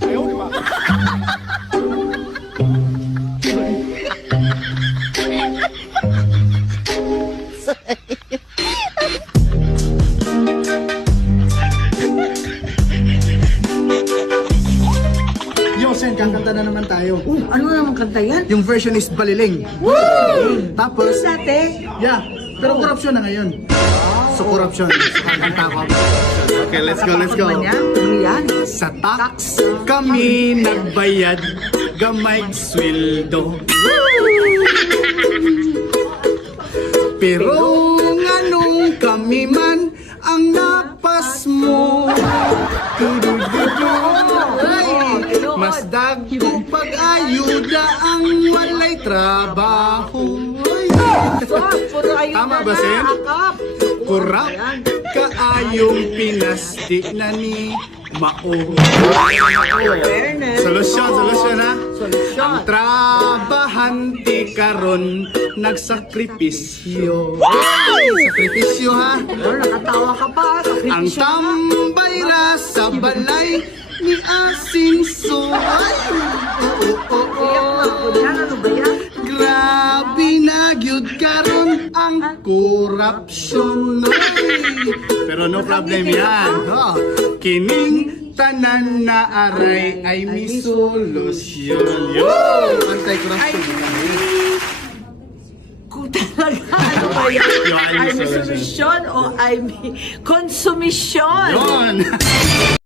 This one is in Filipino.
Ayaw, di ba? Yo, Sen, kakanta na naman tayo. Ano naman kanta yan? Yung version is Baliling. Tapos, Dati, yeah, pero korupsyon na ngayon. So, korupsyon. So, kakanta ko. Okay, let's go, let's go. ano yan? Sa tax kami nagbayad, gamay sweldo. Pero nganong kami man ang napas mo. Tudududu. Ay, mas dagko pag-ayuda ang walay trabaho. Ay. Puro ayun Tama na ba, Sen? akap. Kurap kaayong pinastik na ni Mao. Fairness. Solusyon ha. Solusyon. Ang trabahante karon nagsakripisyo. Sakripisyo ha. Oh, nakatawa ka pa. Ang tambay ra sa balay ni Asinso. Ay, Ano ba yan? grabe na gyud karon ang korupsyon. Pero no problem yan. Oh, kining tanan na aray ay may solusyon. Yo! Anti-corruption. Kung talaga, ano ba yan? Yung ay may Ay may solusyon. solusyon o ay may konsumisyon? Yon!